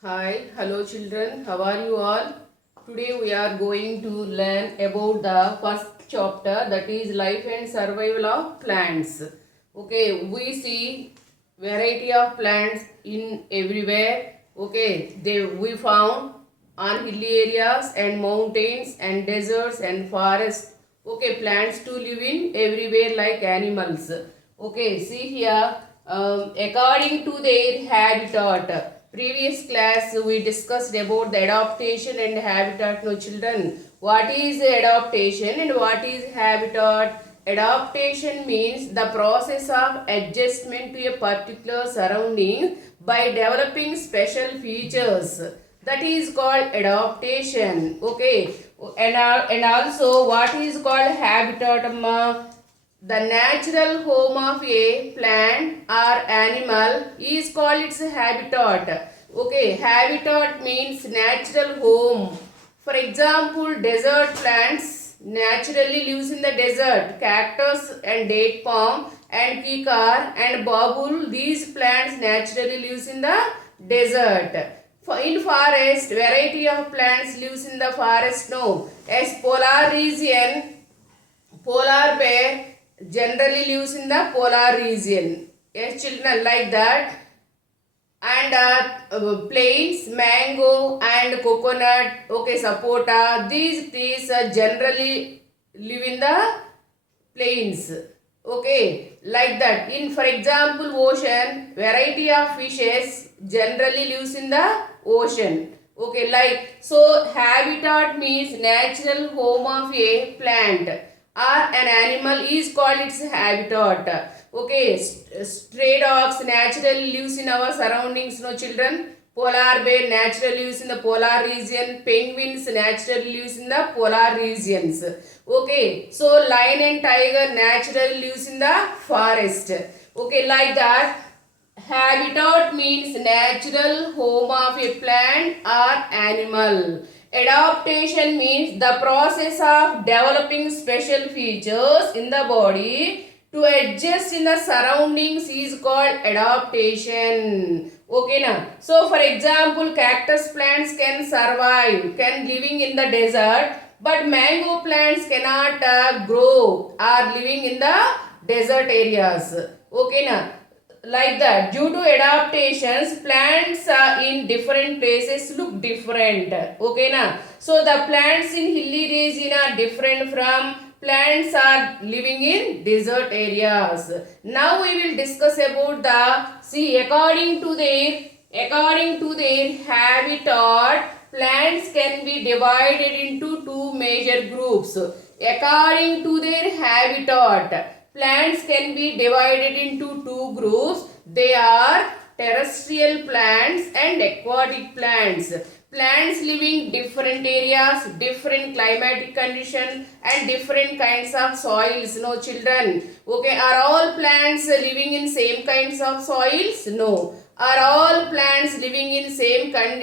Hi, hello children, how are you all? Today we are going to learn about the first chapter, that is life and survival of plants. Okay, we see variety of plants in everywhere. Okay, we found on hilly areas and mountains and deserts and forests. Okay, plants to live in everywhere like animals. Okay, see here, according to their habitat. Previous class we discussed about the adaptation and habitat. No children, what is adaptation and what is habitat? Adaptation means the process of adjustment to a particular surrounding by developing special features. That is called adaptation. Okay, and also what is called habitat? The natural home of a plant or animal is called its habitat. Okay, habitat means natural home. For example, desert plants naturally lives in the desert. Cactus and date palm and kikar and babul, these plants naturally lives in the desert. In forest, variety of plants lives in the forest. No, as polar region, polar bear generally lives in the polar region. Yes, children, like that. And plains, mango and coconut, okay, sapota, these trees generally live in the plains. Okay, like that. In, for example, ocean, variety of fishes generally lives in the ocean. Okay, like, so habitat means natural home of a plant or an animal is called its habitat. Okay, stray dogs naturally lives in our surroundings. No children, polar bear naturally lives in the polar region, penguins naturally lives in the polar regions. Okay, so lion and tiger naturally lives in the forest. Okay, like that. Habitat means natural home of a plant or animal. Adaptation means the process of developing special features in the body to adjust in the surroundings is called adaptation. Okay now. So for example, cactus plants can survive, can living in the desert, but mango plants cannot grow or living in the desert areas. Okay now, like that, due to adaptations plants in different places look different. Okay na, so the plants in hilly region are different from plants are living in desert areas. Now we will discuss about the, see, according to their habitat, plants can be divided into two major groups. According to their habitat, plants can be divided into two groups. They are terrestrial plants and aquatic plants. Plants living different areas, different climatic conditions and different kinds of soils. No children. Okay, are all plants living in same kinds of soils? No. Are all plants living in same kind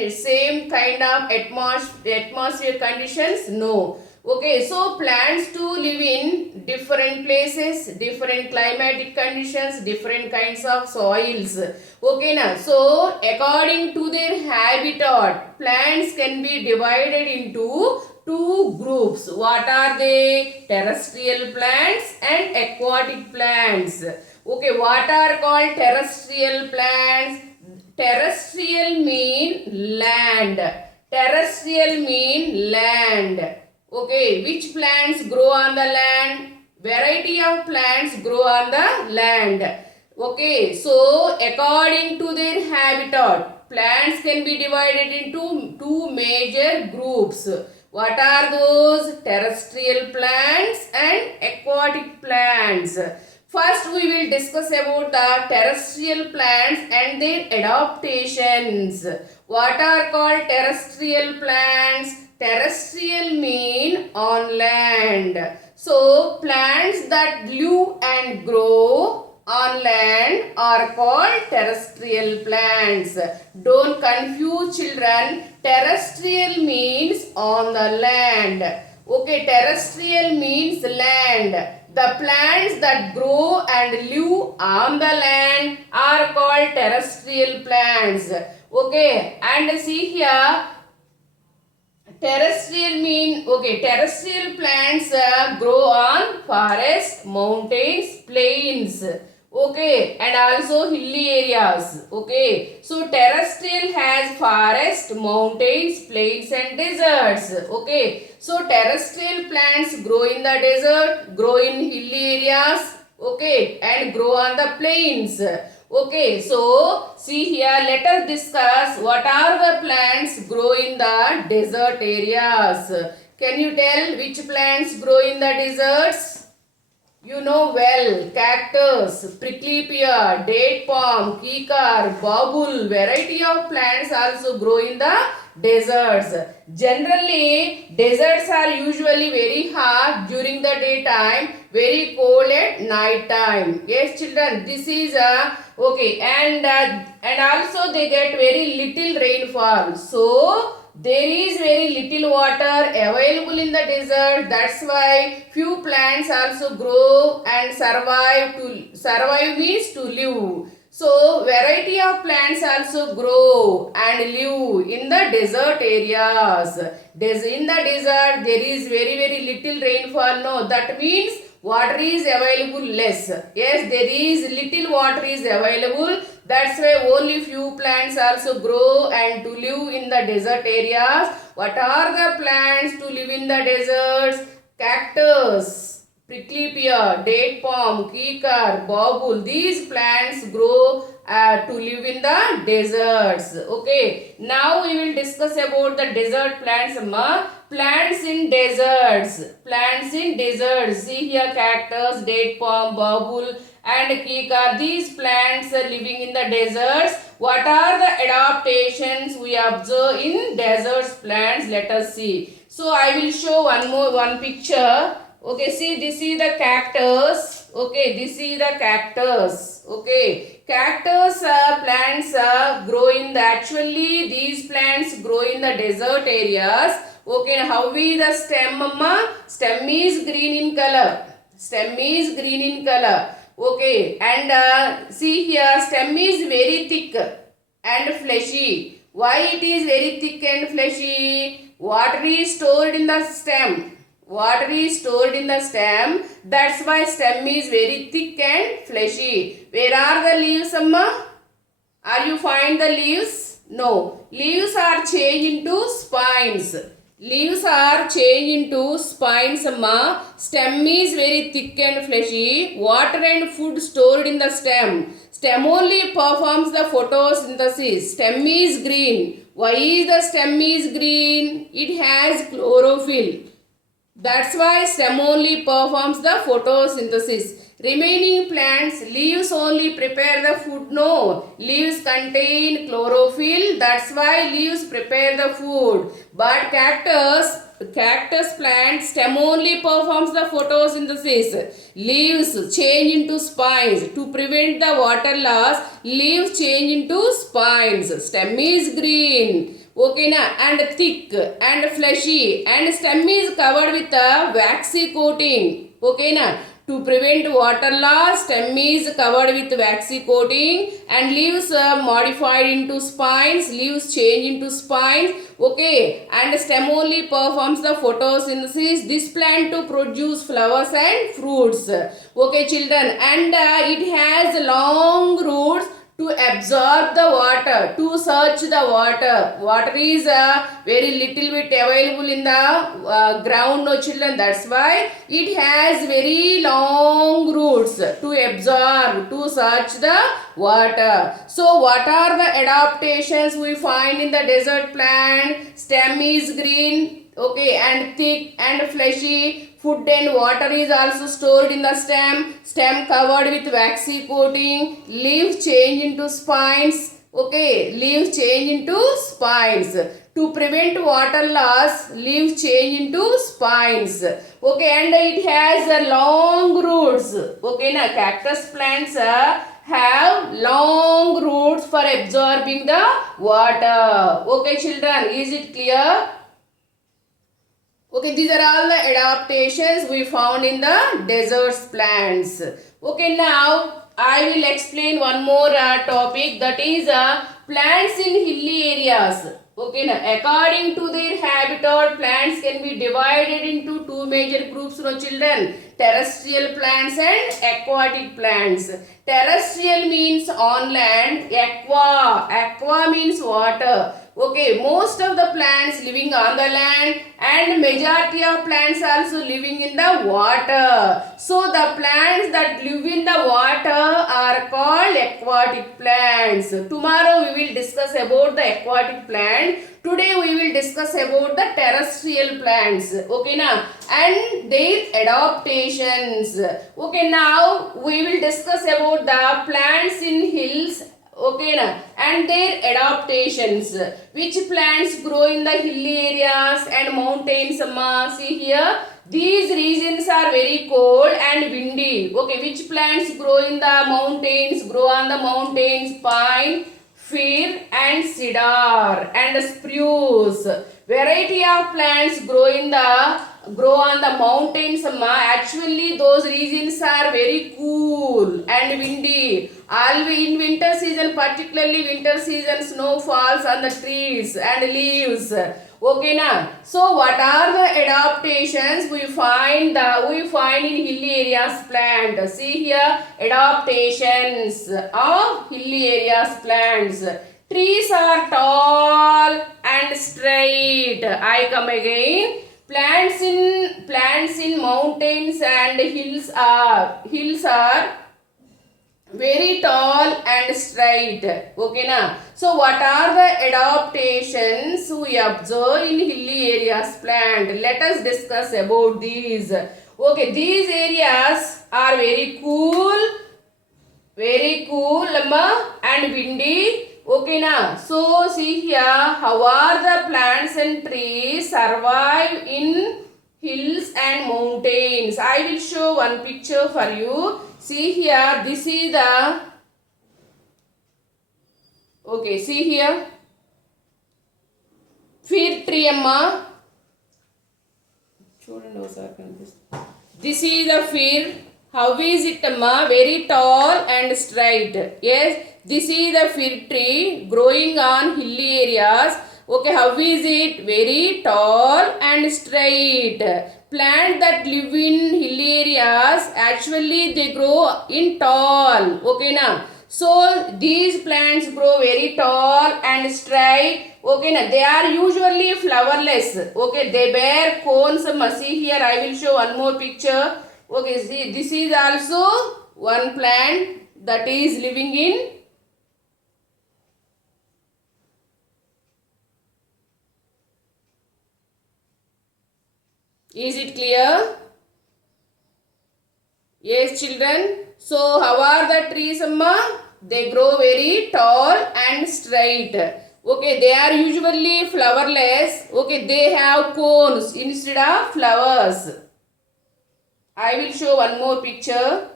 of atmosphere conditions? No. Okay, so plants to live in different places, different climatic conditions, different kinds of soils. Okay now, so according to their habitat, plants can be divided into two groups. What are they? Terrestrial plants and aquatic plants. Okay, what are called terrestrial plants? Terrestrial mean land. Terrestrial mean land. Okay, which plants grow on the land? Variety of plants grow on the land. Okay, so according to their habitat, plants can be divided into two major groups. What are those? Terrestrial plants and aquatic plants. First, we will discuss about the terrestrial plants and their adaptations. What are called terrestrial plants? Terrestrial mean on land. So, plants that live and grow on land are called terrestrial plants. Don't confuse children. Terrestrial means on the land. Okay, terrestrial means land. The plants that grow and live on the land are called terrestrial plants. Okay, and see here, terrestrial mean, okay, terrestrial plants grow on forest, mountains, plains. Okay, and also hilly areas. Okay, so terrestrial has forest, mountains, plains and deserts. Okay, so terrestrial plants grow in the desert, grow in hilly areas. Okay, and grow on the plains. Okay, so see here, let us discuss what are the plants grow in the desert areas. Can you tell which plants grow in the deserts? You know well, cactus, prickly pear, date palm, kikar, babul, variety of plants also grow in the deserts. Generally, deserts are usually very hot during the daytime, very cold at night time. Yes, children, this is okay, and also they get very little rainfall. So there is very little water available in the desert. That's why few plants also grow and survive. To survive means to live. So variety of plants also grow and live in the desert areas. In the desert there is very little rainfall. No, that means water is available less. Yes, there is little water is available. That's why only few plants also grow and to live in the desert areas. What are the plants to live in the deserts? Cactus, prickly pear, date palm, kikar, babul. These plants grow to live in the deserts. Okay. Now we will discuss about the desert plants. Plants in deserts. Plants in deserts. See here, cactus, date palm, babul and kikar. These plants are living in the deserts. What are the adaptations we observe in deserts plants? Let us see. So I will show one picture. Okay, see, this is the cactus. Okay, this is the cactus. Okay, cactus plants grow in the, actually these plants grow in the desert areas. Okay, how is the stem, mama? Stem is green in color. Stem is green in color. Okay, and see here, stem is very thick and fleshy. Why it is very thick and fleshy? Water is stored in the stem. Water is stored in the stem. That's why stem is very thick and fleshy. Where are the leaves, amma? Are you find the leaves? No. Leaves are changed into spines. Leaves are changed into spines, amma. Stem is very thick and fleshy. Water and food stored in the stem. Stem only performs the photosynthesis. Stem is green. Why is the stem is green? It has chlorophyll. That's why stem only performs the photosynthesis. Remaining plants, leaves only prepare the food. No, leaves contain chlorophyll. That's why leaves prepare the food. But cactus plant, stem only performs the photosynthesis. Leaves change into spines. To prevent the water loss, leaves change into spines. Stem is green. Okay na, and thick and fleshy, and stem is covered with a waxy coating. Okay na, to prevent water loss, stem is covered with waxy coating, and leaves modified into spines. Leaves change into spines. Okay, and stem only performs the photosynthesis. This plant to produce flowers and fruits. Okay, children, and it has long roots to absorb the water, to search the water. Water is very little bit available in the ground, no children. That's why it has very long roots to absorb, to search the water. So what are the adaptations we find in the desert plant? Stem is green, okay, and thick and fleshy. Food and water is also stored in the stem. Stem covered with waxy coating. Leaves change into spines. Okay, leaves change into spines. To prevent water loss, leaves change into spines. Okay, and it has long roots. Okay, now cactus plants have long roots for absorbing the water. Okay, children, is it clear? Okay, these are all the adaptations we found in the deserts plants. Okay, now I will explain one more topic, that is plants in hilly areas. Okay, now according to their habitat, plants can be divided into two major groups, no children. Terrestrial plants and aquatic plants. Terrestrial means on land. Aqua means water. Okay, most of the plants living on the land and majority of plants also living in the water. So the plants that live in the water are called aquatic plants. Tomorrow we will discuss about the aquatic plant. Today we will discuss about the terrestrial plants. Okay now, and their adaptations. Okay, now we will discuss about the plants in hills. Okay na, and their adaptations. Which plants grow in the hilly areas and mountains? See here, these regions are very cold and windy. Okay, which plants grow in the mountains? Grow on the mountains? Pine, fir and cedar and spruce. Variety of plants grow on the mountains. Actually those regions are very cool and windy. Always in winter season, particularly winter season, snow falls on the trees and leaves. Okay na. So what are the adaptations we find in hilly areas plant? See here, adaptations of hilly areas plants. Trees are tall and straight. I come again. Plants in mountains and hills are very tall and straight. Okay na. So what are the adaptations we observe in hilly areas plant? Let us discuss about these. Okay, these areas are very cool and windy. Okay na. So see here, how are the plants and trees survive in hills and mountains? I will show one picture for you. See here, this is the, okay, see here, fir tree amma. This is the fir. How is it amma? Very tall and straight. Yes, this is the fir tree growing on hilly areas. Okay, how is it? Very tall and straight. Plants that live in hilly areas, actually they grow in tall. Okay na. So these plants grow very tall and straight. Okay na. They are usually flowerless. Okay, they bear cones. See here, I will show one more picture. Okay, see, this is also one plant that is living in. Is it clear? Yes, children. So how are the trees, amma? They grow very tall and straight. Okay, they are usually flowerless. Okay, they have cones instead of flowers. I will show one more picture.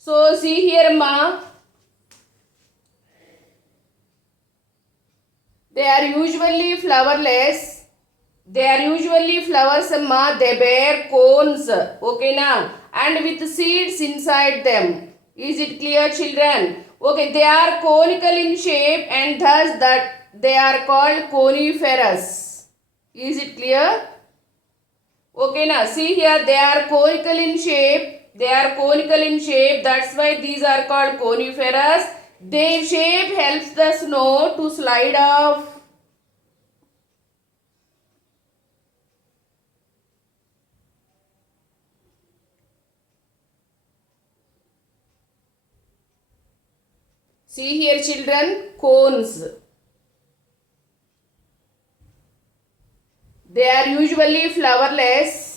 So see here ma, they are usually flowerless. They are usually flowers ma, they bear cones. Okay na, and with seeds inside them. Is it clear, children? Okay, they are conical in shape and thus that they are called coniferous. Is it clear? Okay now, see here, they are conical in shape. That's why these are called coniferous. Their shape helps the snow to slide off. See here, children, cones. They are usually flowerless.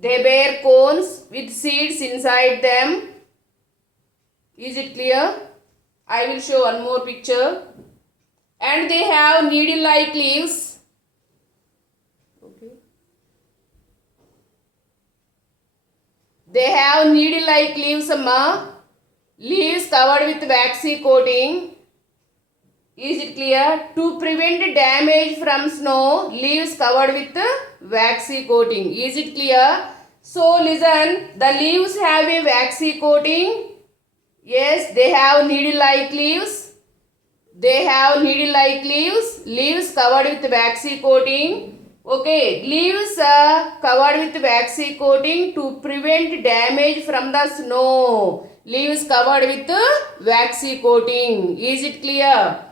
They bear cones with seeds inside them. Is it clear? I will show one more picture. And they have needle-like leaves. Okay. They have needle-like leaves, amma. Leaves covered with waxy coating. Is it clear? To prevent damage from snow, leaves covered with waxy coating. Is it clear? So listen, the leaves have a waxy coating. Yes, they have needle-like leaves. They have needle-like leaves. Leaves covered with waxy coating. Okay, leaves covered with waxy coating to prevent damage from the snow. Leaves covered with waxy coating. Is it clear?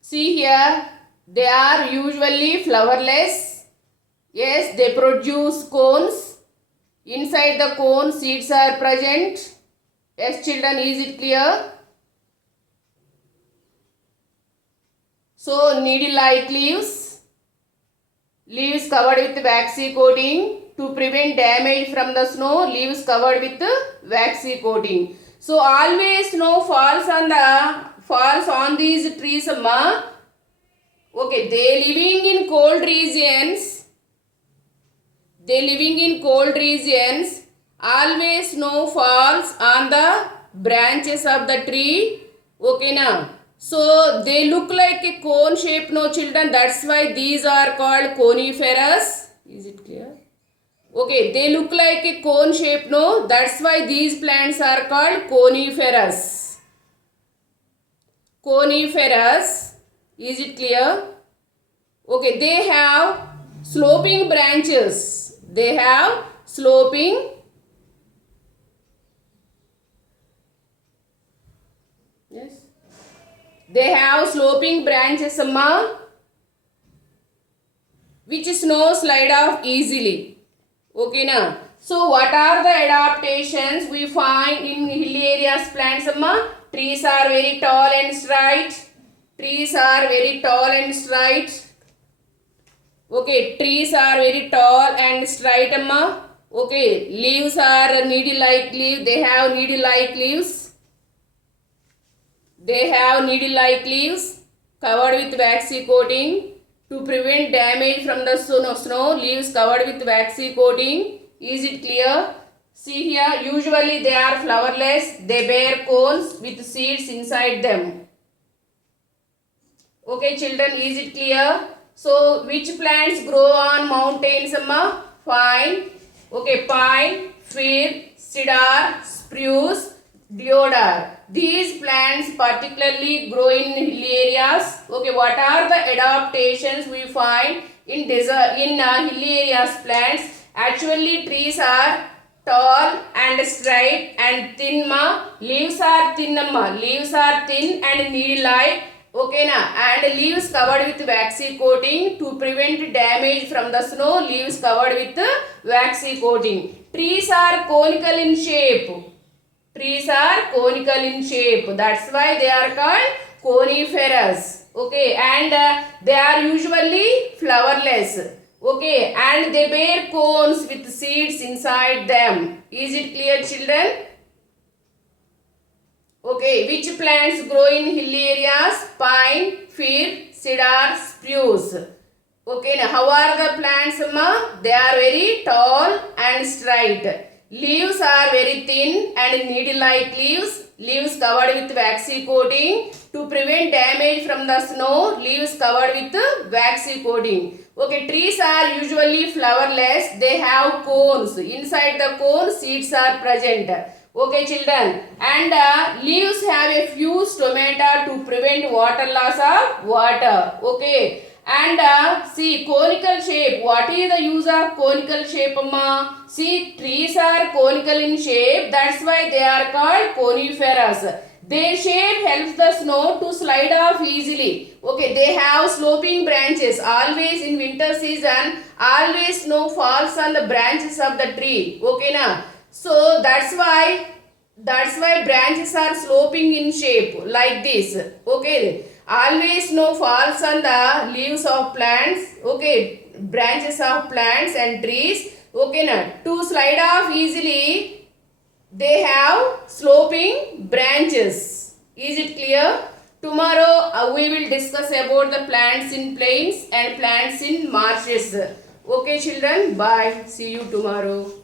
See here, they are usually flowerless. Yes, they produce cones. Inside the cone, seeds are present. Yes, children, is it clear? So, needle-like leaves. Leaves covered with waxy coating. To prevent damage from the snow, leaves covered with waxy coating. So, always snow falls on these trees, amma. Okay, they living in cold regions. Always snow falls on the branches of the tree. Okay, now. So they look like a cone shape, no children. That's why these are called coniferous. Is it clear? Okay, they look like a cone shape, no. That's why these plants are called coniferous. Coniferous. Is it clear? Okay, they have sloping branches. They have sloping. Yes. They have sloping branches, amma, which snow slide off easily. Okay, now. So, what are the adaptations we find in hill areas plants, amma? Trees are very tall and straight. Trees are very tall and straight. Okay, trees are very tall and straight, amma. Okay, leaves are needle-like leaves. They have needle-like leaves. They have needle-like leaves covered with waxy coating. To prevent damage from the snow, leaves covered with waxy coating. Is it clear? See here, usually they are flowerless. They bear cones with seeds inside them. Okay, children, is it clear? So, which plants grow on mountains, amma? Pine. Okay, pine, fir, cedar, spruce, deodar. These plants particularly grow in hill areas. Okay, what are the adaptations we find in hill areas plants? Actually, trees are tall and straight and thin, ma. Leaves are thin, ma. Leaves are thin and needle-like. Okay, na, and leaves covered with waxy coating. To prevent damage from the snow, leaves covered with waxy coating. Trees are conical in shape. Trees are conical in shape. That's why they are called coniferous. Okay, and they are usually flowerless. Okay, and they bear cones with seeds inside them. Is it clear, children? Okay, which plants grow in hill areas? Pine, fir, cedar, spruce. Okay, now how are the plants, ma? They are very tall and straight. Leaves are very thin and needle-like leaves. Leaves covered with waxy coating. To prevent damage from the snow, leaves covered with waxy coating. Okay, trees are usually flowerless. They have cones. Inside the cone, seeds are present. Okay, children, and leaves have a few stomata to prevent water loss of water. Okay, and see conical shape. What is the use of conical shape, amma? See, trees are conical in shape. That's why they are called coniferous. Their shape helps the snow to slide off easily. Okay, they have sloping branches. Always in winter season, always snow falls on the branches of the tree. Okay, na. So that's why branches are sloping in shape like this. Okay, always snow falls on the leaves of plants. Okay, branches of plants and trees. Okay, now to slide off easily, they have sloping branches. Is it clear? Tomorrow we will discuss about the plants in plains and plants in marshes. Okay children, bye. See you tomorrow.